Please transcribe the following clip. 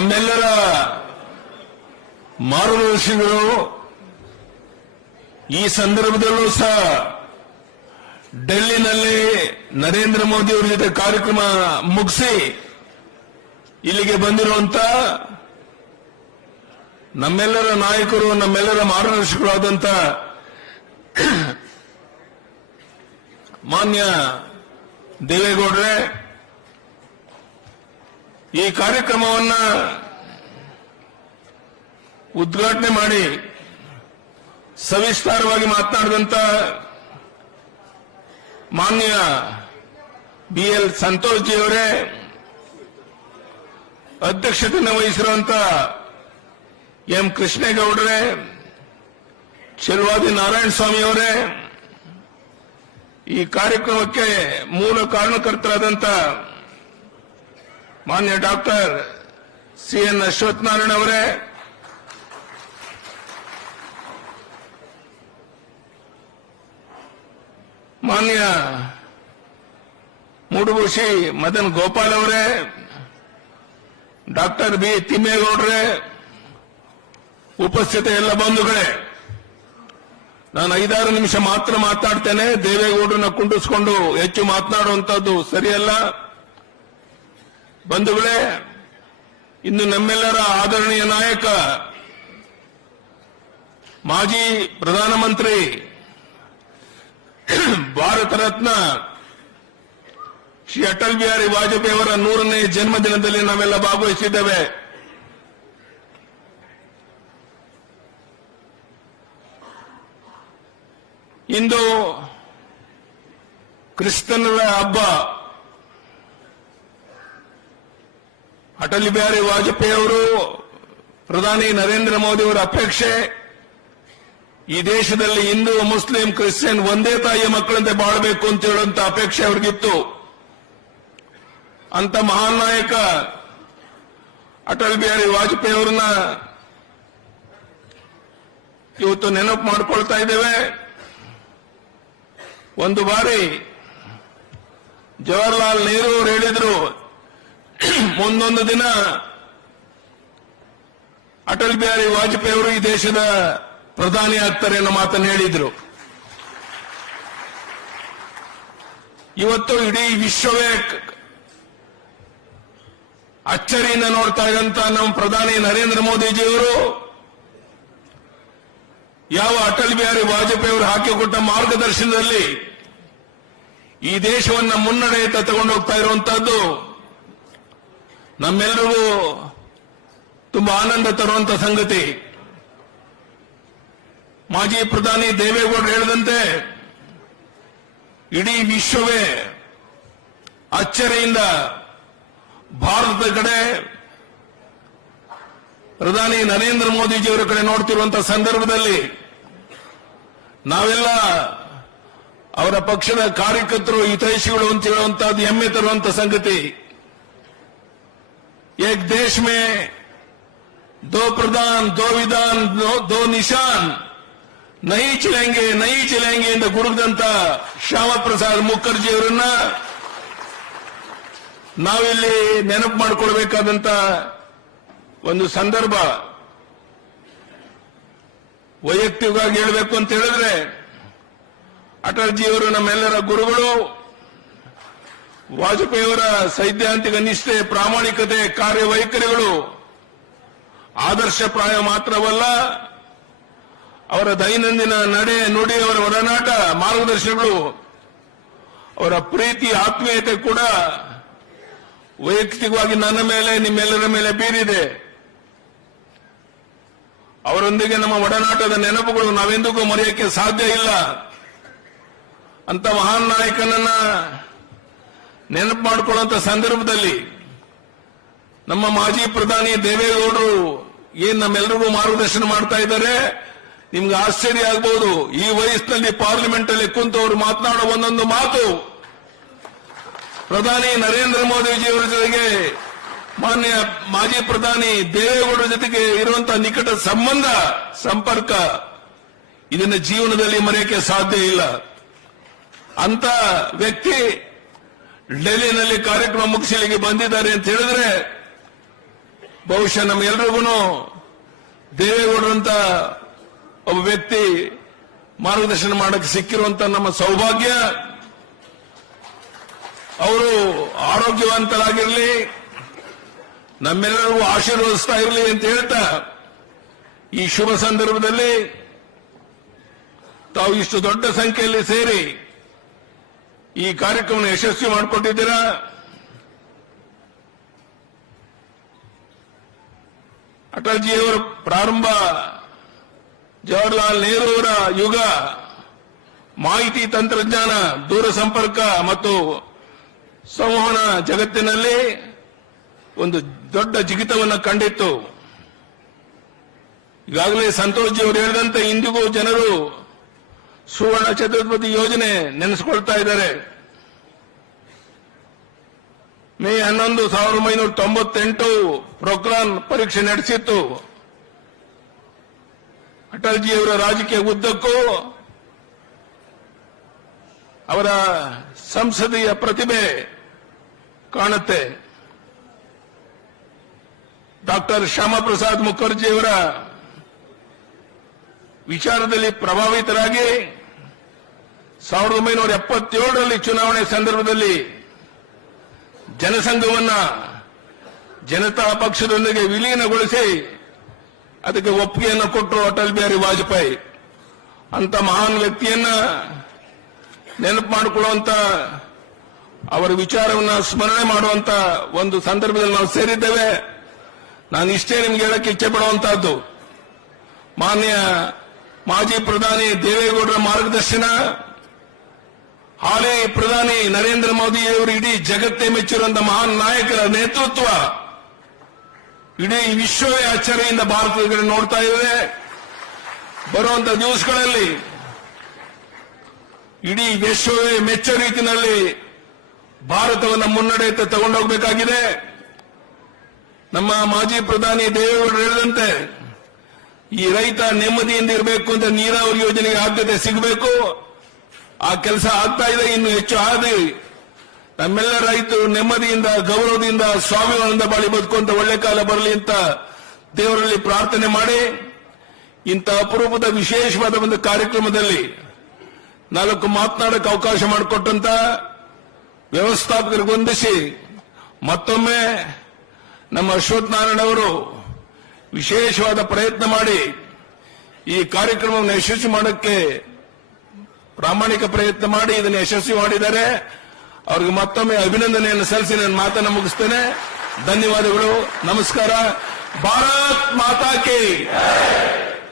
ನಮ್ಮೆಲ್ಲರ ಮಾರ್ಗದರ್ಶಿಗಳು ಈ ಸಂದರ್ಭದಲ್ಲೂ ಸಹ ಡೆಲ್ಲಿನಲ್ಲಿ ನರೇಂದ್ರ ಮೋದಿ ಅವರ ಜೊತೆ ಕಾರ್ಯಕ್ರಮ ಮುಗಿಸಿ ಇಲ್ಲಿಗೆ ಬಂದಿರುವಂತ ನಮ್ಮೆಲ್ಲರ ನಾಯಕರು, ನಮ್ಮೆಲ್ಲರ ಮಾರ್ಗದರ್ಶಿಗಳಾದಂತ ಮಾನ್ಯ ದೇವೇಗೌಡರೇ, ಈ ಕಾರ್ಯಕ್ರಮವನ್ನ ಉದ್ಘಾಟನೆ ಮಾಡಿ ಸವಿಸ್ತಾರವಾಗಿ ಮಾತನಾಡಿದಂತ ಮಾನ್ಯ BL ಸಂತೋಷ್ ಜಿ ಅವರೇ, ಅಧ್ಯಕ್ಷತೆಯನ್ನು ವಹಿಸಿರುವಂತ M ಕೃಷ್ಣೇಗೌಡರೇ, ಚೆಲುವಾದಿ ನಾರಾಯಣ ಸ್ವಾಮಿ ಅವರೇ, ಈ ಕಾರ್ಯಕ್ರಮಕ್ಕೆ ಮೂಲ ಕಾರಣಕರ್ತರಾದಂತ ಮಾನ್ಯ ಡಾಕ್ಟರ್ CN ಅಶ್ವತ್ಥನಾರಾಯಣ ಅವರೇ, ಮಾನ್ಯ ಮೂಡುಬುಷಿ ಮದನ್ ಗೋಪಾಲ್ ಅವರೇ, ಡಾಕ್ಟರ್ B ತಿಮ್ಮೇಗೌಡರೇ, ಉಪಸ್ಥಿತ ಎಲ್ಲ ಬಂಧುಗಳೇ, ನಾನು 5-6 ನಿಮಿಷ ಮಾತ್ರ ಮಾತನಾಡ್ತೇನೆ. ದೇವೇಗೌಡರನ್ನ ಕುಂಡಿಸಿಕೊಂಡು ಹೆಚ್ಚು ಮಾತನಾಡುವಂತದ್ದು ಸರಿಯಲ್ಲ. ಬಂಧುಗಳೇ, ಇನ್ನು ನಮ್ಮೆಲ್ಲರ ಆದರಣೀಯ ನಾಯಕ ಮಾಜಿ ಪ್ರಧಾನಮಂತ್ರಿ ಭಾರತ ರತ್ನ ಶ್ರೀ ಅಟಲ್ ಬಿಹಾರಿ ವಾಜಪೇಯಿ ಅವರ 100ನೇ ಜನ್ಮದಿನದಲ್ಲಿ ನಾವೆಲ್ಲ ಭಾಗವಹಿಸಿದ್ದೇವೆ. ಇಂದು ಕ್ರಿಸ್ತನರ ಹಬ್ಬ. ಅಟಲ್ ಬಿಹಾರಿ ವಾಜಪೇಯಿ ಅವರು, ಪ್ರಧಾನಿ ನರೇಂದ್ರ ಮೋದಿ ಅವರ ಅಪೇಕ್ಷೆ ಈ ದೇಶದಲ್ಲಿ ಹಿಂದೂ, ಮುಸ್ಲಿಂ, ಕ್ರಿಶ್ಚಿಯನ್ ಒಂದೇ ತಾಯಿಯ ಮಕ್ಕಳಂತೆ ಬಾಳಬೇಕು ಅಂತ ಹೇಳುವಂತ ಅಪೇಕ್ಷೆ ಅವ್ರಿಗಿತ್ತು. ಅಂತ ಮಹಾನ್ ನಾಯಕ ಅಟಲ್ ಬಿಹಾರಿ ವಾಜಪೇಯಿ ಅವರನ್ನ ಇವತ್ತು ನೆನಪು ಮಾಡಿಕೊಳ್ತಾ ಇದ್ದೇವೆ. ಒಂದು ಬಾರಿ ಜವಾಹರ್ಲಾಲ್ ನೆಹರು ಅವರು ಹೇಳಿದ್ರು, ಮುಂದೊಂದು ದಿನ ಅಟಲ್ ಬಿಹಾರಿ ವಾಜಪೇಯಿ ಅವರು ಈ ದೇಶದ ಪ್ರಧಾನಿ ಆಗ್ತಾರೆ ಅನ್ನೋ ಮಾತನ್ನು ಹೇಳಿದ್ರು. ಇವತ್ತು ಇಡೀ ವಿಶ್ವವೇ ಅಚ್ಚರಿಯಿಂದ ನೋಡ್ತಾ ಇದ್ದಂತ ನಮ್ಮ ಪ್ರಧಾನಿ ನರೇಂದ್ರ ಮೋದಿಜಿಯವರು ಯಾವ ಅಟಲ್ ಬಿಹಾರಿ ವಾಜಪೇಯಿ ಅವರು ಹಾಕಿಕೊಟ್ಟ ಮಾರ್ಗದರ್ಶನದಲ್ಲಿ ಈ ದೇಶವನ್ನ ಮುನ್ನಡೆಯತ್ತ ತಗೊಂಡು ಹೋಗ್ತಾ ಇರುವಂತಹದ್ದು ನಮ್ಮೆಲ್ಲರಿಗೂ ತುಂಬಾ ಆನಂದ ತರುವಂತ ಸಂಗತಿ. ಮಾಜಿ ಪ್ರಧಾನಿ ದೇವೇಗೌಡರು ಹೇಳಿದಂತೆ ಇಡೀ ವಿಶ್ವವೇ ಅಚ್ಚರಿಯಿಂದ ಭಾರತದ ಕಡೆ, ಪ್ರಧಾನಿ ನರೇಂದ್ರ ಮೋದಿಜಿಯವರ ಕಡೆ ನೋಡ್ತಿರುವಂತಹ ಸಂದರ್ಭದಲ್ಲಿ ನಾವೆಲ್ಲ ಅವರ ಪಕ್ಷದ ಕಾರ್ಯಕರ್ತರು, ಹಿತೈಷಿಗಳು ಅಂತ ಹೇಳುವಂತಹದ್ದು ಹೆಮ್ಮೆ ತರುವಂತ ಸಂಗತಿ. ಏಕ್ ದೇಶ ಮೇ ದೋ ಪ್ರಧಾನ್, ದೋ ವಿಧಾನ್, ದೋ ನಿಶಾನ್, ನೈ ಚಲೇಂಗೆ ಎಂದು ಗುರುದಂತ ಶ್ಯಾಮ ಪ್ರಸಾದ್ ಮುಖರ್ಜಿ ಅವರನ್ನ ನಾವಿಲ್ಲಿ ನೆನಪು ಮಾಡಿಕೊಳ್ಬೇಕಾದಂತ ಒಂದು ಸಂದರ್ಭ. ವೈಯಕ್ತಿಕವಾಗಿ ಹೇಳಬೇಕು ಅಂತ ಹೇಳಿದ್ರೆ, ಅಟಲ್ಜಿಯವರು ನಮ್ಮೆಲ್ಲರ ಗುರುಗಳು. ವಾಜಪೇಯಿಯವರ ಸೈದ್ಧಾಂತಿಕ ನಿಷ್ಠೆ, ಪ್ರಾಮಾಣಿಕತೆ, ಕಾರ್ಯವೈಖರಿಗಳು ಆದರ್ಶಪ್ರಾಯ ಮಾತ್ರವಲ್ಲ, ಅವರ ದೈನಂದಿನ ನಡೆ ನುಡಿ, ಅವರ ಒಡನಾಟ, ಮಾರ್ಗದರ್ಶನಗಳು, ಅವರ ಪ್ರೀತಿ, ಆತ್ಮೀಯತೆ ಕೂಡ ವೈಯಕ್ತಿಕವಾಗಿ ನನ್ನ ಮೇಲೆ, ನಿಮ್ಮೆಲ್ಲರ ಮೇಲೆ ಬೀರಿದೆ. ಅವರೊಂದಿಗೆ ನಮ್ಮ ಒಡನಾಟದ ನೆನಪುಗಳು ನಾವೆಂದಿಗೂ ಮರೆಯಕ್ಕೆ ಸಾಧ್ಯ ಇಲ್ಲ. ಅಂತ ಮಹಾನ್ ನಾಯಕನನ್ನ ನೆನಪು ಮಾಡಿಕೊಳ್ಳುವಂತ ಸಂದರ್ಭದಲ್ಲಿ ನಮ್ಮ ಮಾಜಿ ಪ್ರಧಾನಿ ದೇವೇಗೌಡರು ಏನ್ ನಮ್ಮೆಲ್ಲರಿಗೂ ಮಾರ್ಗದರ್ಶನ ಮಾಡ್ತಾ ಇದ್ದಾರೆ. ನಿಮ್ಗೆ ಆಶ್ಚರ್ಯ ಆಗಬಹುದು, ಈ ವಯಸ್ಸಿನಲ್ಲಿ ಪಾರ್ಲಿಮೆಂಟ್ ಅಲ್ಲಿ ಕುಂತು ಅವರು ಮಾತನಾಡೋ ಒಂದೊಂದು ಮಾತು ಪ್ರಧಾನಿ ನರೇಂದ್ರ ಮೋದಿಜಿಯವರ ಜೊತೆಗೆ ಮಾನ್ಯ ಮಾಜಿ ಪ್ರಧಾನಿ ದೇವೇಗೌಡರ ಜೊತೆಗೆ ಇರುವಂತಹ ನಿಕಟ ಸಂಬಂಧ, ಸಂಪರ್ಕ, ಇದನ್ನ ಜೀವನದಲ್ಲಿ ಮರೆಯಕ್ಕೆ ಸಾಧ್ಯ ಇಲ್ಲ. ಅಂತ ವ್ಯಕ್ತಿ ಡೆಲ್ಲಿನಲ್ಲಿ ಕಾರ್ಯಕ್ರಮ ಮುಗಿಸಲಿಕ್ಕೆ ಬಂದಿದ್ದಾರೆ ಅಂತ ಹೇಳಿದ್ರೆ ಬಹುಶಃ ನಮ್ಮೆಲ್ಲರಿಗೂ ದೇವೇಗೌಡರಂತ ಒಬ್ಬ ವ್ಯಕ್ತಿ ಮಾರ್ಗದರ್ಶನ ಮಾಡಕ್ಕೆ ಸಿಕ್ಕಿರುವಂತ ನಮ್ಮ ಸೌಭಾಗ್ಯ. ಅವರು ಆರೋಗ್ಯವಂತರಾಗಿರಲಿ, ನಮ್ಮೆಲ್ಲರಿಗೂ ಆಶೀರ್ವದಿಸ್ತಾ ಇರಲಿ ಅಂತ ಹೇಳ್ತಾ ಈ ಶುಭ ಸಂದರ್ಭದಲ್ಲಿ ತಾವು ಇಷ್ಟು ದೊಡ್ಡ ಸಂಖ್ಯೆಯಲ್ಲಿ ಸೇರಿ ಈ ಕಾರ್ಯಕ್ರಮ ಯಶಸ್ವಿ ಮಾಡಿಕೊಟ್ಟಿದ್ದೀರಾ. ಅಟಲ್ಜಿಯವರ ಪ್ರಾರಂಭ, ಜವಾಹರ್ಲಾಲ್ ನೆಹರು ಅವರ ಯುಗ, ಮಾಹಿತಿ ತಂತ್ರಜ್ಞಾನ, ದೂರ ಸಂಪರ್ಕ ಮತ್ತು ಸಂವಹನ ಜಗತ್ತಿನಲ್ಲಿ ಒಂದು ದೊಡ್ಡ ಜಿಗಿತವನ್ನು ಕಂಡಿತ್ತು. ಈಗಾಗಲೇ ಸಂತೋಷ್ ಜಿ ಅವರು ಹೇಳಿದಂತೆ ಇಂದಿಗೂ ಜನರು ಸುವರ್ಣ ಚತುರ್ಭುಜ ಯೋಜನೆ ನೆನೆಸಿಕೊಳ್ತಾ ಇದ್ದಾರೆ. ಮೇ 11, 1998 ಪ್ರೊಕ್ರಾನ್ ಪರೀಕ್ಷೆ ನಡೆಸಿತ್ತು. ಅಟಲ್ಜಿಯವರ ರಾಜಕೀಯ ಉದ್ದಕ್ಕೂ ಅವರ ಸಂಸದೀಯ ಪ್ರತಿಭೆ ಕಾಣುತ್ತೆ. ಡಾಕ್ಟರ್ ಶ್ಯಾಮಪ್ರಸಾದ್ ಮುಖರ್ಜಿಯವರ ವಿಚಾರದಲ್ಲಿ ಪ್ರಭಾವಿತರಾಗಿ 1977ರಲ್ಲಿ ಚುನಾವಣೆ ಸಂದರ್ಭದಲ್ಲಿ ಜನಸಂಘವನ್ನ ಜನತಾ ಪಕ್ಷದೊಂದಿಗೆ ವಿಲೀನಗೊಳಿಸಿ ಅದಕ್ಕೆ ಒಪ್ಪಿಗೆಯನ್ನು ಕೊಟ್ಟರು ಅಟಲ್ ಬಿಹಾರಿ ವಾಜಪೇಯಿ. ಅಂತ ಮಹಾನ್ ವ್ಯಕ್ತಿಯನ್ನ ನೆನಪು ಮಾಡಿಕೊಳ್ಳುವಂತ, ಅವರ ವಿಚಾರವನ್ನು ಸ್ಮರಣೆ ಮಾಡುವಂತ ಒಂದು ಸಂದರ್ಭದಲ್ಲಿ ನಾವು ಸೇರಿದ್ದೇವೆ. ನಾನು ಇಷ್ಟೇ ನಿಮ್ಗೆ ಹೇಳಕ್ಕೆ ಇಚ್ಛೆ ಪಡುವಂತಹದ್ದು, ಮಾನ್ಯ ಮಾಜಿ ಪ್ರಧಾನಿ ದೇವೇಗೌಡರ ಮಾರ್ಗದರ್ಶನ, ಹಾಲಿ ಪ್ರಧಾನಿ ನರೇಂದ್ರ ಮೋದಿ ಅವರು ಇಡೀ ಜಗತ್ತೇ ಮೆಚ್ಚಿರುವಂತಹ ಮಹಾನ್ ನಾಯಕರ ನೇತೃತ್ವ ಇಡೀ ವಿಶ್ವವೇ ಅಚ್ಚರಿಯಿಂದ ಭಾರತದ ಕಡೆ ನೋಡ್ತಾ ಇದೆ. ಬರುವಂತಹ ದಿವಸಗಳಲ್ಲಿ ಇಡೀ ವಿಶ್ವವೇ ಮೆಚ್ಚೋ ರೀತಿಯಲ್ಲಿ ಭಾರತವನ್ನು ಮುನ್ನಡೆಯುತ್ತ ತಗೊಂಡೋಗಬೇಕಾಗಿದೆ. ನಮ್ಮ ಮಾಜಿ ಪ್ರಧಾನಿ ದೇವೇಗೌಡರು ಹೇಳಿದಂತೆ ಈ ರೈತ ನೆಮ್ಮದಿಯಿಂದ ಇರಬೇಕು ಅಂತ ನೀರಾವರಿ ಯೋಜನೆಗೆ ಆದ್ಯತೆ ಸಿಗಬೇಕು. ಆ ಕೆಲಸ ಆಗ್ತಾ ಇದೆ, ಇನ್ನು ಹೆಚ್ಚು ಆಗಲಿ ನಮ್ಮೆಲ್ಲ ರೈತರು ನೆಮ್ಮದಿಯಿಂದ, ಗೌರವದಿಂದ, ಸ್ವಾಭಿಮಾನದಿಂದ ಬಾಳಿ ಬದುಕುವಂತ ಒಳ್ಳೆ ಕಾಲ ಬರಲಿ ಅಂತ ದೇವರಲ್ಲಿ ಪ್ರಾರ್ಥನೆ ಮಾಡಿ, ಇಂಥ ಅಪರೂಪದ ವಿಶೇಷವಾದ ಒಂದು ಕಾರ್ಯಕ್ರಮದಲ್ಲಿ 4 ಮಾತನಾಡಕ್ಕೆ ಅವಕಾಶ ಮಾಡಿಕೊಟ್ಟಂತ ವ್ಯವಸ್ಥಾಪಕರಿಗೆ ವಂದಿಸಿ ಮತ್ತೊಮ್ಮೆ ನಮ್ಮ ಅಶ್ವಥ್ ನಾರಾಯಣ ಅವರು ವಿಶೇಷವಾದ ಪ್ರಯತ್ನ ಮಾಡಿ ಈ ಕಾರ್ಯಕ್ರಮವನ್ನು ಯಶಸ್ವಿ ಮಾಡೋಕ್ಕೆ ಪ್ರಾಮಾಣಿಕ ಪ್ರಯತ್ನ ಮಾಡಿ ಇದನ್ನು ಯಶಸ್ವಿ ಮಾಡಿದ್ದಾರೆ. ಅವರಿಗೆ ಮತ್ತೊಮ್ಮೆ ಅಭಿನಂದನೆಯನ್ನು ಸಲ್ಲಿಸಿ ನನ್ನ ಮಾತನ್ನು ಮುಗಿಸ್ತೇನೆ. ಧನ್ಯವಾದಗಳು. ನಮಸ್ಕಾರ. ಭಾರತ್ ಮಾತಾ ಕಿ